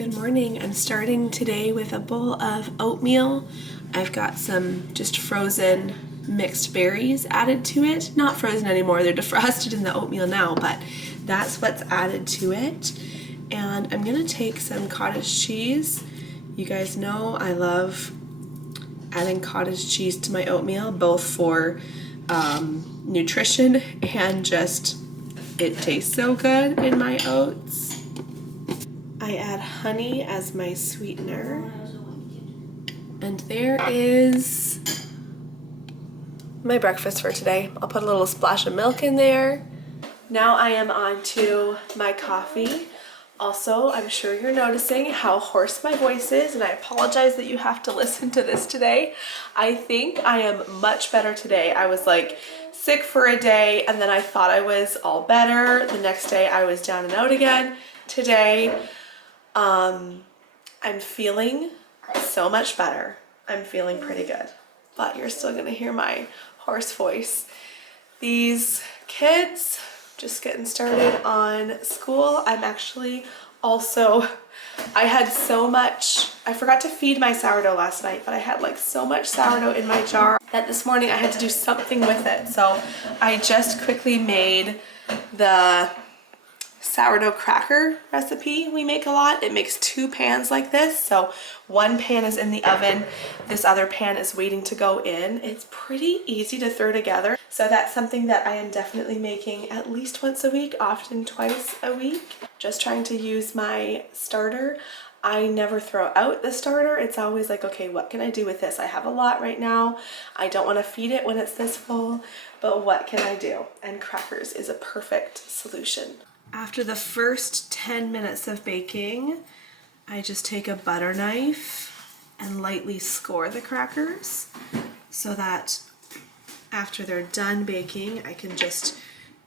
Good morning. I'm starting today with a bowl of oatmeal. I've got some just frozen mixed berries added to it. Not frozen anymore, they're defrosted in the oatmeal now, but that's what's added to it. And I'm gonna take some cottage cheese. You guys know I love adding cottage cheese to my oatmeal, both for nutrition and just it tastes so good in my oats. I add honey as my sweetener. And there is my breakfast for today. I'll put a little splash of milk in there. Now I am on to my coffee. Also, I'm sure you're noticing how hoarse my voice is, and I apologize that you have to listen to this today. I think I am much better today. I was like sick for a day, and then I thought I was all better. The next day I was down and out again. Today, I'm feeling so much better. I'm feeling pretty good, but you're still gonna hear my hoarse voice. These kids just getting started on school. I'm actually also, I had so much, I forgot to feed my sourdough last night, but I had like so much sourdough in my jar that this morning I had to do something with it. So I just quickly made the sourdough cracker recipe we make a lot. It makes 2 pans like this. So one pan is in the oven, this other pan is waiting to go in. It's pretty easy to throw together. So that's something that I am definitely making at least once a week, often twice a week. Just trying to use my starter. I never throw out the starter. It's always like, okay, what can I do with this? I have a lot right now. I don't want to feed it when it's this full, but what can I do? And crackers is a perfect solution. After the first 10 minutes of baking, I just take a butter knife and lightly score the crackers so that after they're done baking, I can just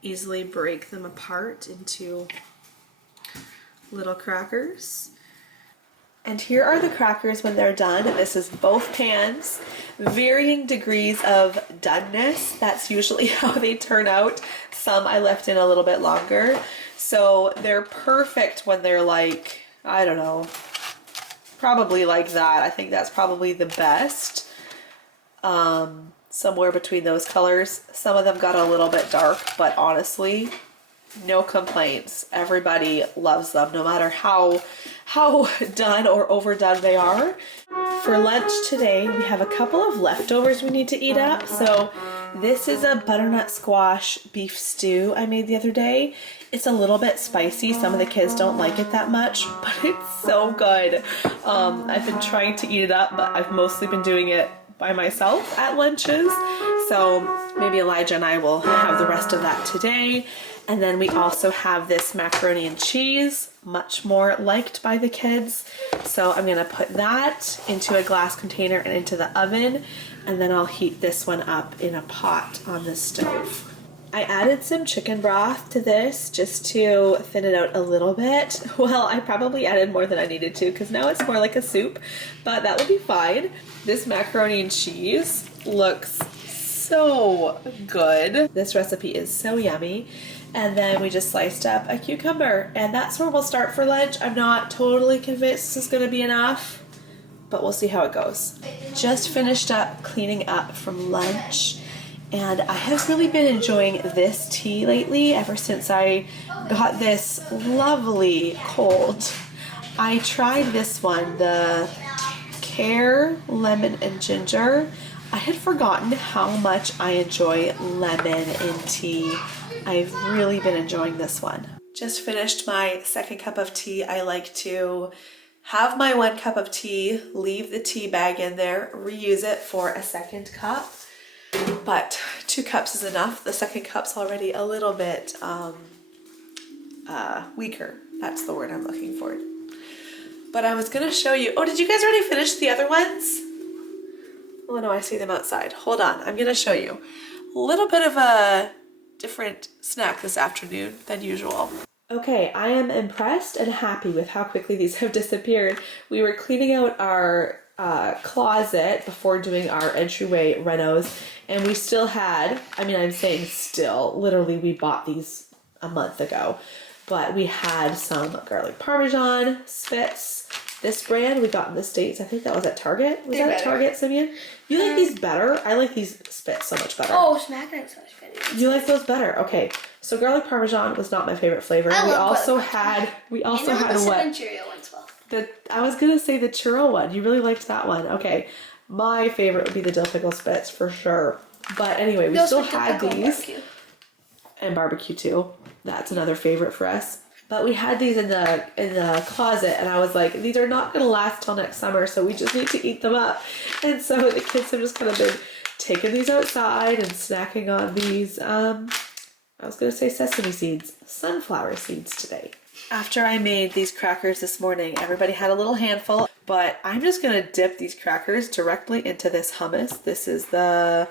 easily break them apart into little crackers. And here are the crackers when they're done. This is both pans, varying degrees of doneness. That's usually how they turn out. Some I left in a little bit longer. So they're perfect when they're like, I don't know, probably like that. I think that's probably the best. Somewhere between those colors. Some of them got a little bit dark, but honestly, no complaints. Everybody loves them, no matter how done or overdone they are. For lunch today, we have a couple of leftovers we need to eat up. So this is a butternut squash beef stew I made the other day. It's a little bit spicy. Some of the kids don't like it that much, but it's so good. I've been trying to eat it up, but I've mostly been doing it by myself at lunches. So maybe Elijah and I will have the rest of that today. And then we also have this macaroni and cheese, much more liked by the kids. So I'm gonna put that into a glass container and into the oven, and then I'll heat this one up in a pot on the stove. I added some chicken broth to this just to thin it out a little bit. Well, I probably added more than I needed to because now it's more like a soup, but that will be fine. This macaroni and cheese looks so good. This recipe is so yummy. And then we just sliced up a cucumber, and that's where we'll start for lunch. I'm not totally convinced this is gonna be enough, but we'll see how it goes. Just finished up cleaning up from lunch, and I have really been enjoying this tea lately ever since I got this lovely cold. I tried this one, the Care Lemon and Ginger. I had forgotten how much I enjoy lemon in tea. I've really been enjoying this one. Just finished my second cup of tea. I like to have my 1 cup of tea, leave the tea bag in there, reuse it for a second cup. But 2 cups is enough. The second cup's already a little bit weaker. That's the word I'm looking for. But I was gonna show you, oh, did you guys already finish the other ones? Oh no, I see them outside. Hold on, I'm gonna show you. A little bit of a different snack this afternoon than usual. Okay, I am impressed and happy with how quickly these have disappeared. We were cleaning out our closet before doing our entryway renos, and we still had, I mean, I'm saying still, literally we bought these a month ago, but we had some garlic parmesan, Spitz, This brand we got in the States. I think that was at Target. Was They're that at better. Target, Simeon? You like these better? I like these Spits so much better. Oh, Smackdown's so much better. You like those better? Okay. So garlic parmesan was not my favorite flavor. I we love also garlic had the what? cinnamon Cheerio one's well. I was gonna say the churro one. You really liked that one. Okay. My favorite would be the dill pickle Spits for sure. But anyway, we still had these. And barbecue too. That's another favorite for us. But we had these in the closet, and I was like, these are not gonna last till next summer, so we just need to eat them up. And so the kids have just kind of been taking these outside and snacking on these. I was gonna say sesame seeds, sunflower seeds today. After I made these crackers this morning, everybody had a little handful, but I'm just gonna dip these crackers directly into this hummus. This is the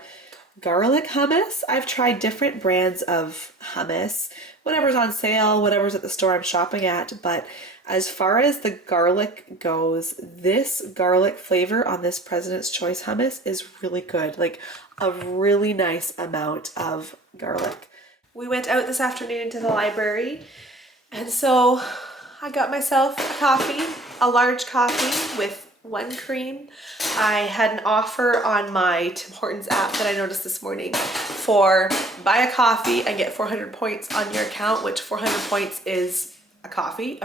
garlic hummus. I've tried different brands of hummus, whatever's on sale, whatever's at the store I'm shopping at, but as far as the garlic goes, this garlic flavor on this President's Choice hummus is really good. Like a really nice amount of garlic. We went out this afternoon to the library, and so I got myself a coffee, a large coffee with 1 cream. I had an offer on my Tim Hortons app that I noticed this morning for buy a coffee and get 400 points on your account, which 400 points is a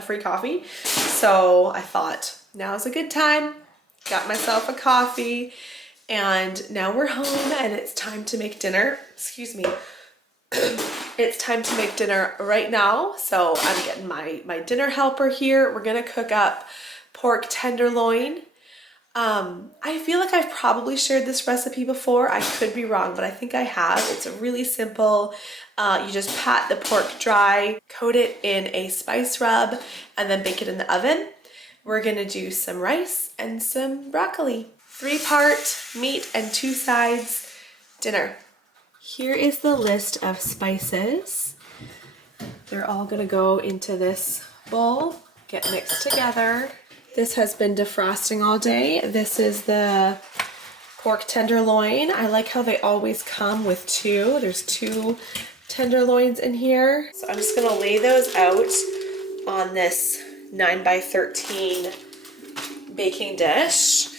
free coffee. So I thought now's a good time. Got myself a coffee, and now we're home and it's time to make dinner. Excuse me. It's time to make dinner right now. So I'm getting my dinner helper here. We're gonna cook up pork tenderloin. I feel like I've probably shared this recipe before. I could be wrong, but I think I have. It's a really simple. You just pat the pork dry, coat it in a spice rub, and then bake it in the oven. We're gonna do some rice and some broccoli. 3-part meat and 2 sides dinner. Here is the list of spices. They're all gonna go into this bowl, get mixed together. This has been defrosting all day. This is the pork tenderloin. I like how they always come with 2. There's 2 tenderloins in here. So I'm just gonna lay those out on this 9x13 baking dish.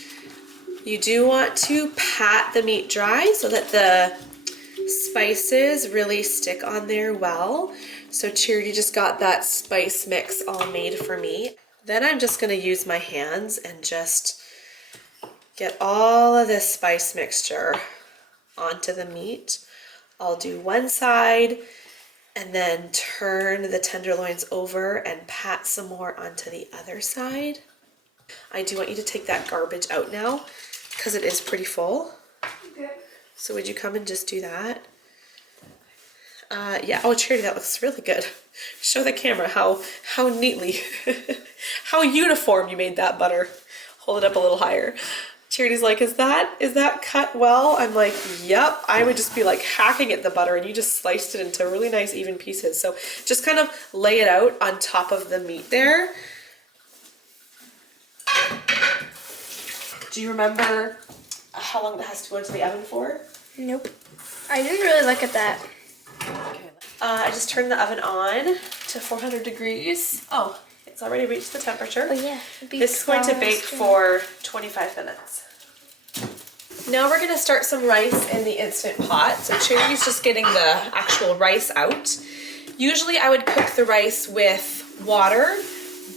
You do want to pat the meat dry so that the spices really stick on there well. So Charity just got that spice mix all made for me. Then I'm just going to use my hands and just get all of this spice mixture onto the meat. I'll do one side and then turn the tenderloins over and pat some more onto the other side. I do want you to take that garbage out now because it is pretty full. Okay. So would you come and just do that? Yeah, oh Charity, that looks really good. Show the camera how neatly, how uniform you made that butter. Hold it up a little higher. Charity's like, is that cut well? I'm like, yep. I would just be like hacking at the butter, and you just sliced it into really nice even pieces. So just kind of lay it out on top of the meat there. Do you remember how long that has to go into the oven for? Nope. I didn't really look at that. Okay. I just turned the oven on to 400 degrees. Oh, it's already reached the temperature. Oh yeah. This is going to bake for 25 minutes. Now we're going to start some rice in the Instant Pot. So Charity's just getting the actual rice out. Usually I would cook the rice with water,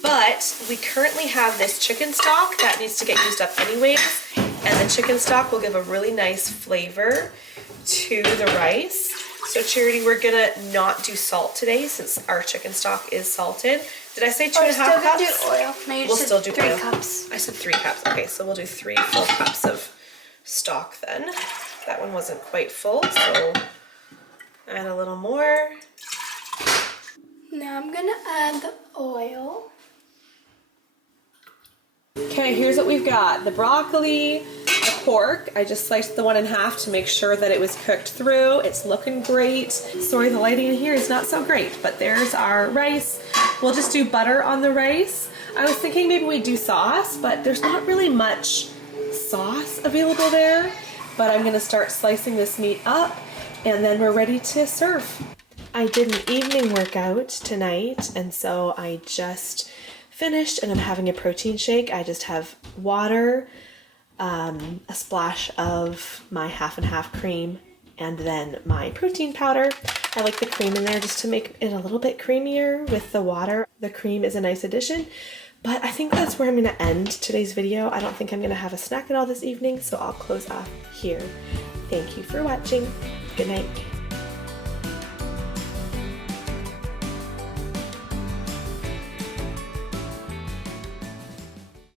but we currently have this chicken stock that needs to get used up anyways. And the chicken stock will give a really nice flavor to the rice. So Charity, we're gonna not do salt today since our chicken stock is salted. Did I say 2.5 cups? Do oil. No, you We'll said still do 3 oil. cups. I said 3 cups. Okay, so we'll do 3 full cups of stock then. That one wasn't quite full, so add a little more. Now I'm gonna add the oil. Okay, here's what we've got. The broccoli, the pork. I just sliced the one in half to make sure that it was cooked through. It's looking great. Sorry, the lighting in here is not so great, but there's our rice. We'll just do butter on the rice. I was thinking maybe we'd do sauce, but there's not really much sauce available there. But I'm gonna start slicing this meat up, and then we're ready to serve. I did an evening workout tonight, and so I just finished and I'm having a protein shake, I just have water, a splash of my half and half cream, and then my protein powder. I like the cream in there just to make it a little bit creamier with the water. The cream is a nice addition, but I think that's where I'm going to end today's video. I don't think I'm going to have a snack at all this evening, so I'll close off here. Thank you for watching. Good night.